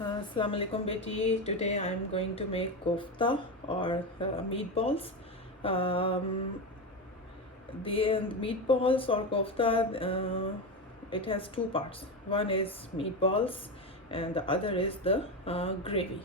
Assalamu alaikum beti. Today I'm going to make kofta or meatballs. Um, the meatballs or kofta, it has two parts. One is meatballs and the other is the gravy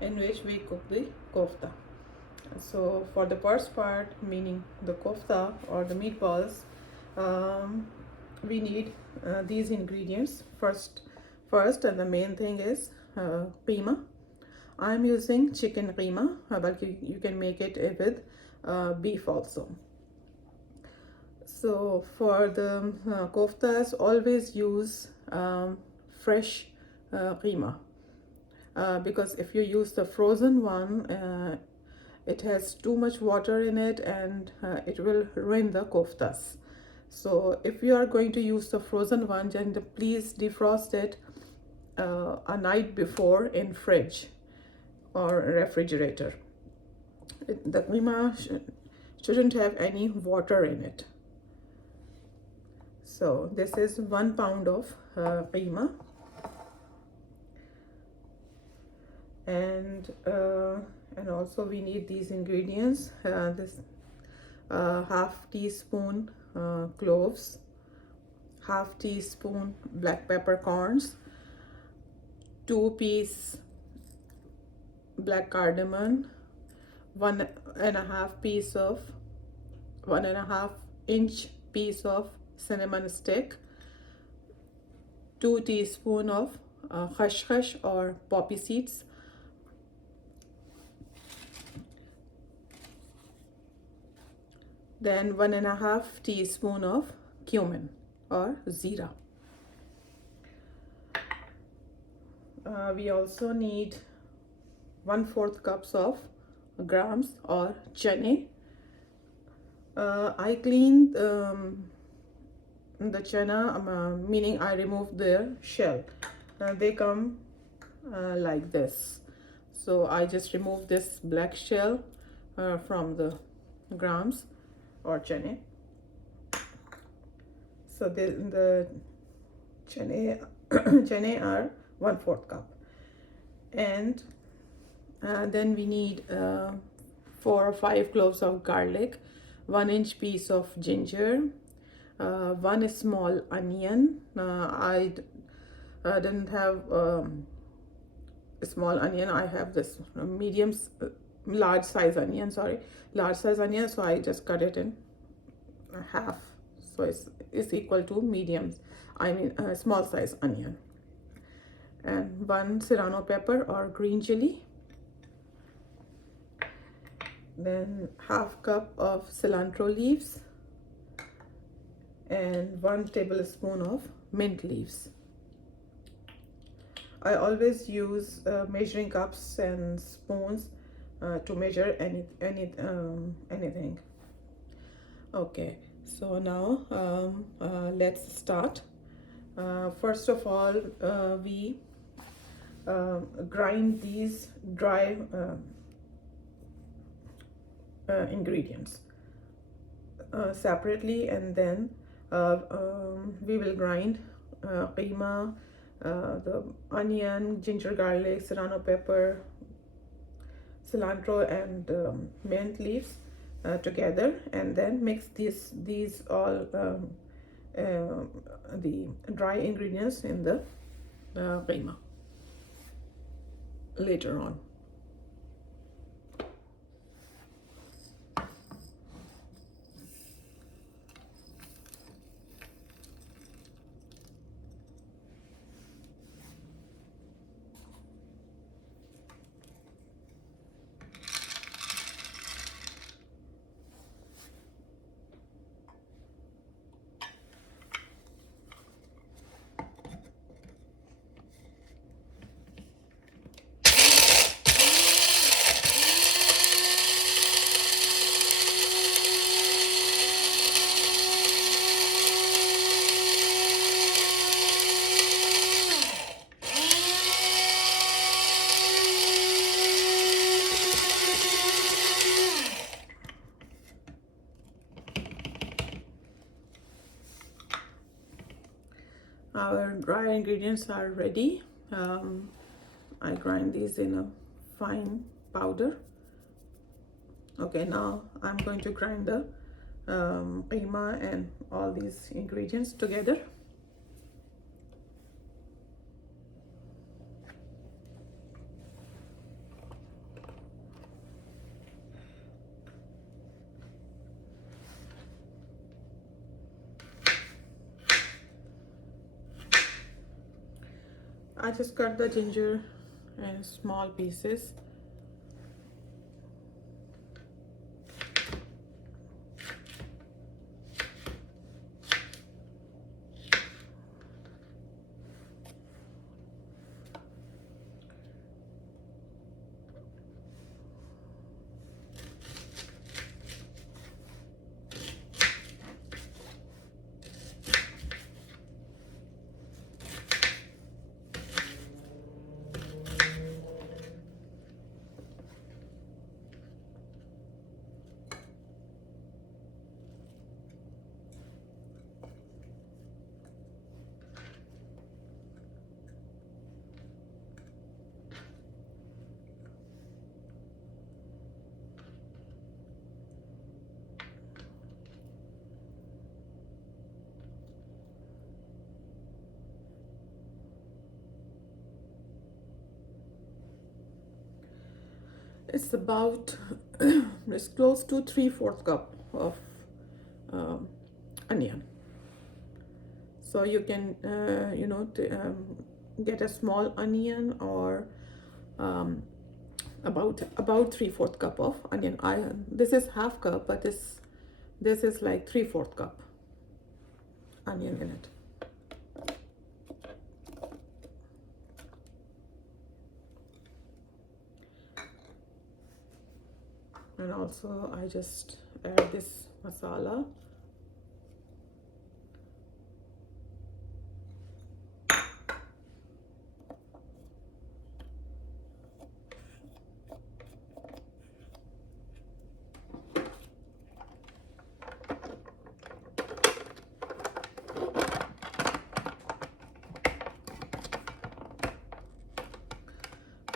in which we cook the kofta. So for the first part, meaning the kofta or the meatballs, um, we need these ingredients first, and the main thing is keema. I'm using chicken keema, but you can make it with beef also. So for the koftas, always use fresh keema, because if you use the frozen one, it has too much water in it and it will ruin the koftas. So if you are going to use the frozen one, then please defrost it a night before in fridge or refrigerator. The keema shouldn't have any water in it. So this is 1 pound of keema, and also we need these ingredients. This half teaspoon cloves, half teaspoon black peppercorns, 2 piece black cardamom, 1.5 inch piece of cinnamon stick, 2 teaspoon of Khash Khash or poppy seeds, then 1.5 teaspoon of cumin or zira. We also need 1/4 cups of grams or Chanay. I cleaned the chana, meaning I removed the shell. They come like this. So I just removed this black shell from the grams or chane. So the chane chane are 1/4 cup, and then we need 4 or 5 cloves of garlic, 1-inch piece of ginger, 1 small onion. I didn't have a small onion. I have this large size onion. So I just cut it in half. So it's equal to medium. Small size onion, and 1 Serrano pepper or green chili. Then half cup of cilantro leaves and 1 tablespoon of mint leaves. I always use measuring cups and spoons to measure anything. Okay, so now let's start. First of all, we grind these dry ingredients separately, and then we will grind keema, the onion, ginger, garlic, serrano pepper, cilantro, and mint leaves together, and then mix these all the dry ingredients in the keema later on. Our dry ingredients are ready. I grind these in a fine powder. Okay, now I'm going to grind the keema and all these ingredients together. I just cut the ginger in small pieces. It's about it's close to 3/4 cup of onion. So you can get a small onion, or about 3/4 cup of onion. This is half cup, but this is like 3/4 cup onion in it. And also I just add this masala.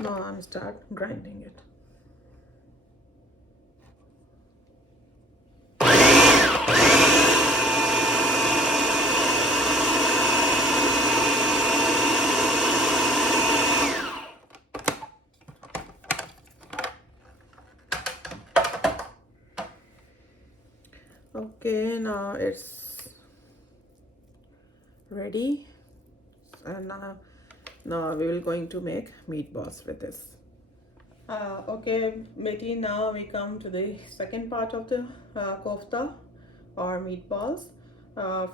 Now I'm start grinding it. Okay, now it's ready, and now we will going to make meatballs with this. Okay, Betty, now we come to the second part of the kofta or meatballs.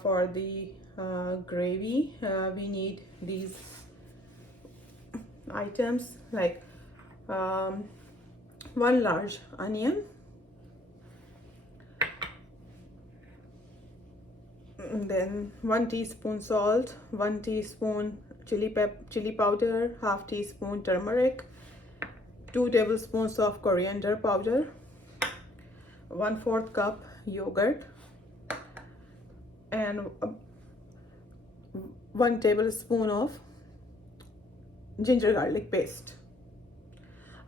For the gravy, we need these items, like one large onion, and then 1 teaspoon salt, 1 teaspoon chili powder, half teaspoon turmeric, 2 tablespoons of coriander powder, 1/4 cup yogurt, and 1 tablespoon of ginger garlic paste.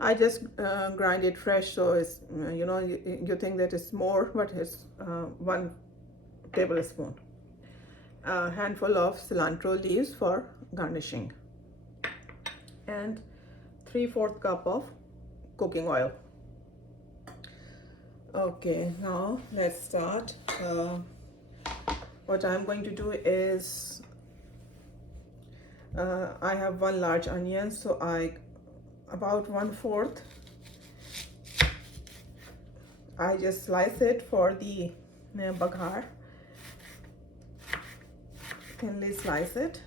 I just grind it fresh, so it's you think that it's more, but it's 1 tablespoon. A handful of cilantro leaves for garnishing, and 3/4 cup of cooking oil. Okay, now let's start. What I'm going to do is I have 1 large onion, so about 1/4 I just slice it for the baghar. Thinly slice it.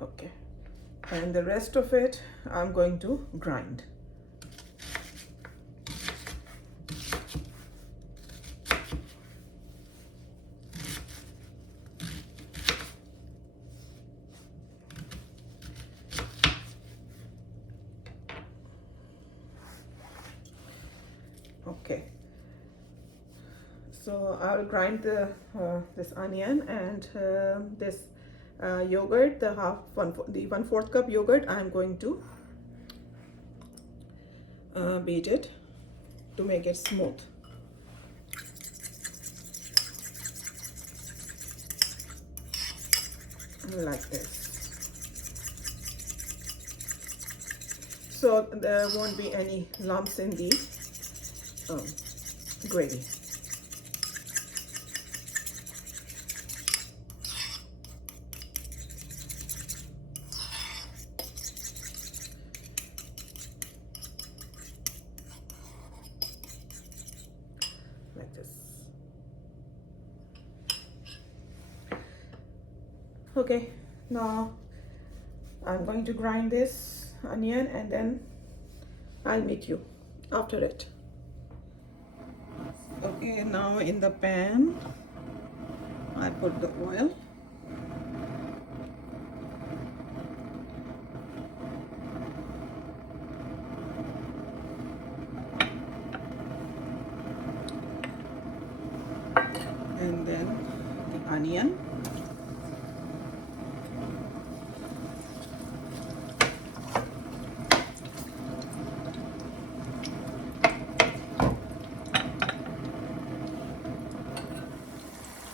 Okay, and the rest of it I'm going to grind. Okay, so I'll grind the this onion and this yogurt, the 1/4 cup yogurt. I'm going to beat it to make it smooth. Like this, so there won't be any lumps in the gravy. Like this. Okay, now I'm going to grind this onion and then I'll meet you after it. Okay, now in the pan I put the oil. And then the onion.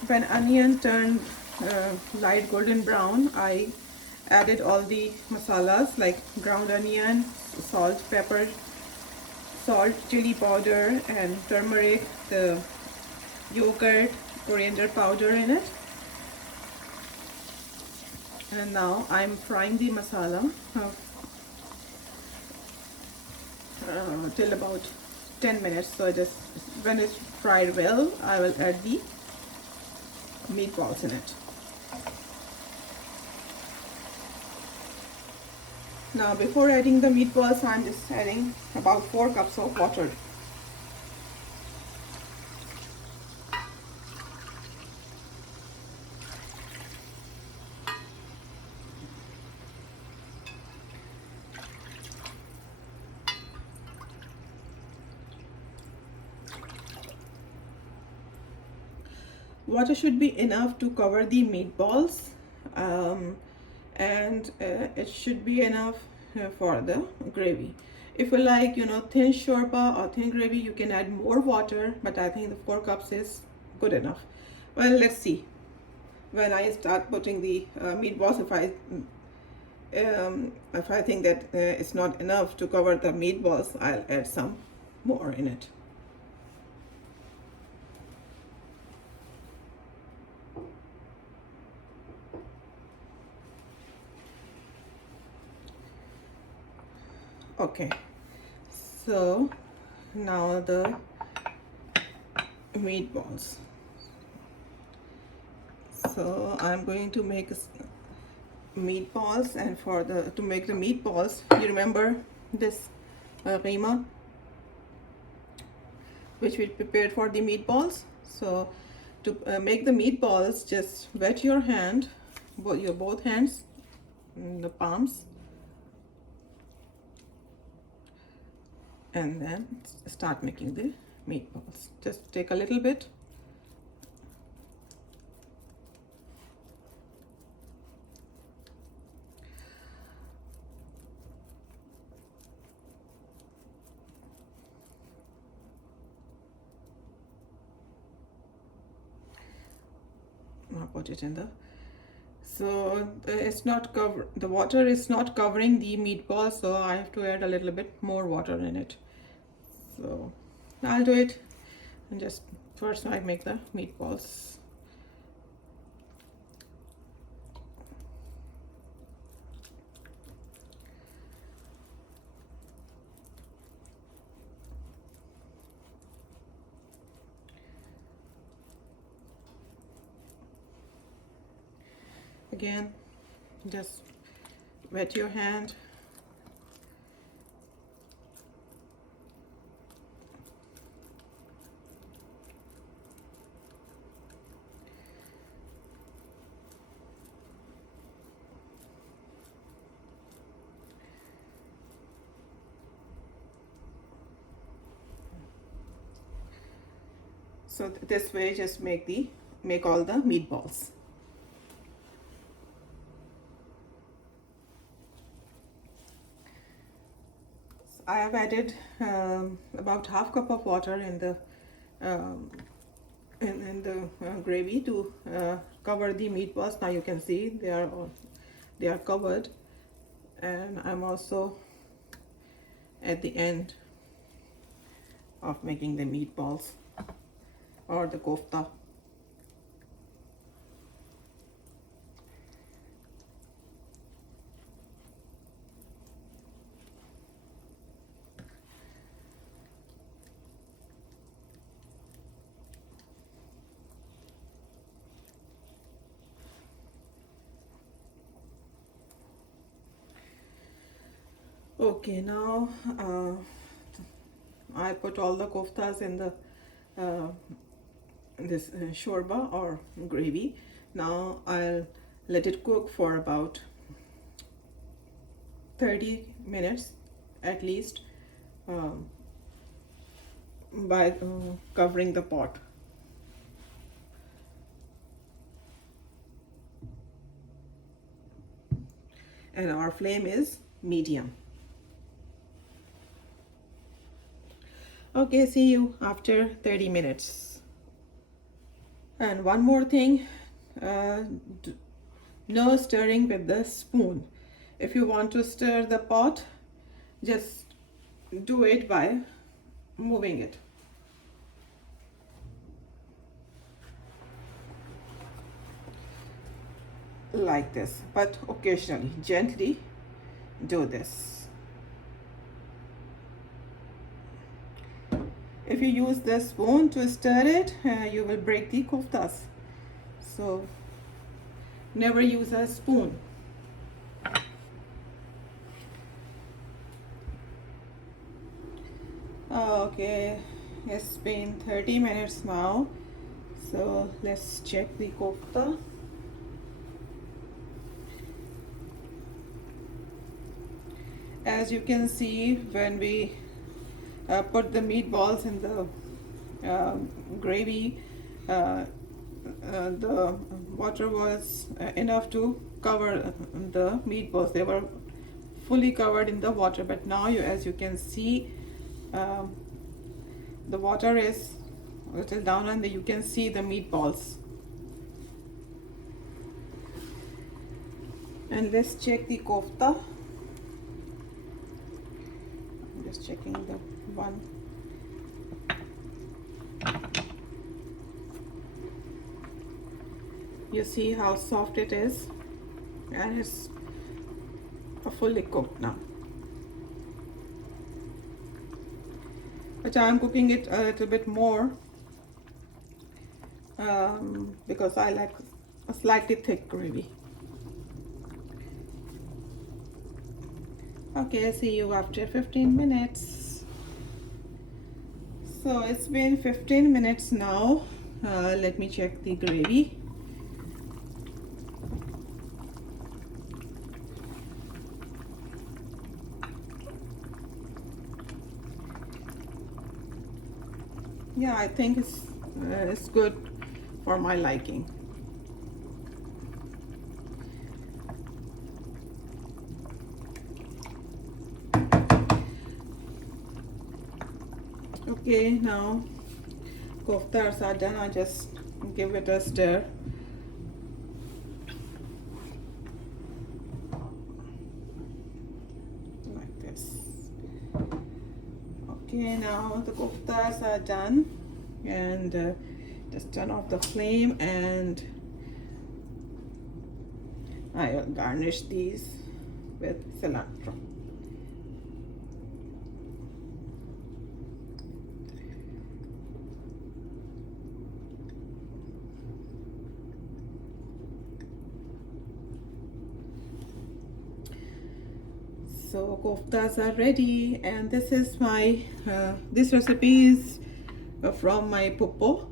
When onion turned light golden brown, I added all the masalas like ground onion, salt, pepper, salt, chili powder, and turmeric, the yogurt, coriander powder in it. And now I'm frying the masala till about 10 minutes. So just when it's fried well, I will add the meatballs in it. Now before adding the meatballs, I'm just adding about 4 cups of water. Water should be enough to cover the meatballs, and it should be enough for the gravy. If you like, thin shorba or thin gravy, you can add more water, but I think the 4 cups is good enough. Well, let's see. When I start putting the meatballs, if I think that it's not enough to cover the meatballs, I'll add some more in it. Okay, so now the meatballs. So I'm going to make meatballs, and to make the meatballs, you remember this keema which we prepared for the meatballs. So to make the meatballs, just wet your hand, both hands, the palms, and then start making the meatballs. Just take a little bit. I'll put it in the, so it's not the water is not covering the meatball, so I have to add a little bit more water in it. So I'll do it, and just first I make the meatballs. Again, just wet your hand. So this way, just make all the meatballs. So I have added about half cup of water in the gravy to cover the meatballs. Now you can see they are covered, and I'm also at the end of making the meatballs or the kofta. Okay, now I put all the koftas in the this shorba or gravy. Now I'll let it cook for about 30 minutes at least, by covering the pot. And our flame is medium. Okay, see you after 30 minutes. And one more thing, no stirring with the spoon. If you want to stir the pot, just do it by moving it. Like this, but occasionally, gently do this. If you use the spoon to stir it, you will break the koftas. So never use a spoon. Okay, it's been 30 minutes now. So let's check the kofta. As you can see, when we put the meatballs in the gravy, the water was enough to cover the meatballs. They were fully covered in the water, but now as you can see, the water is a little down and you can see the meatballs. And let's check the kofta. Checking the one. You see how soft it is, and it's fully cooked now. But I'm cooking it a little bit more because I like a slightly thick gravy. Okay, see you after 15 minutes. So it's been 15 minutes now. Let me check the gravy. Yeah, I think it's good for my liking. Okay, now koftas are done. I just give it a stir. Like this. Okay, now the koftas are done, and just turn off the flame, and I will garnish these with cilantro. So koftas are ready, and this is my this recipe is from my puppo,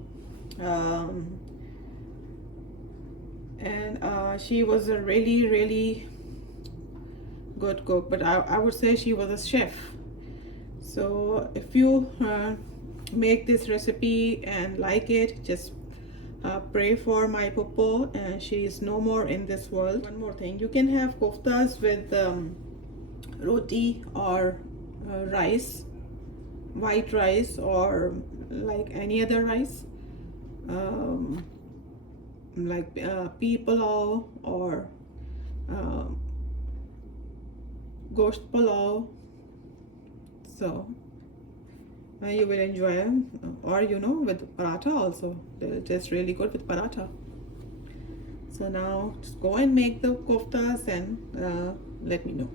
and she was a really good cook, but I would say she was a chef. So if you make this recipe and like it, just pray for my puppo, and she is no more in this world. One more thing, you can have koftas with roti or rice, white rice, or like any other rice, like pea pulao or gosht pulao. So you will enjoy them, or with paratha also. They'll taste really good with paratha. So now just go and make the koftas and let me know.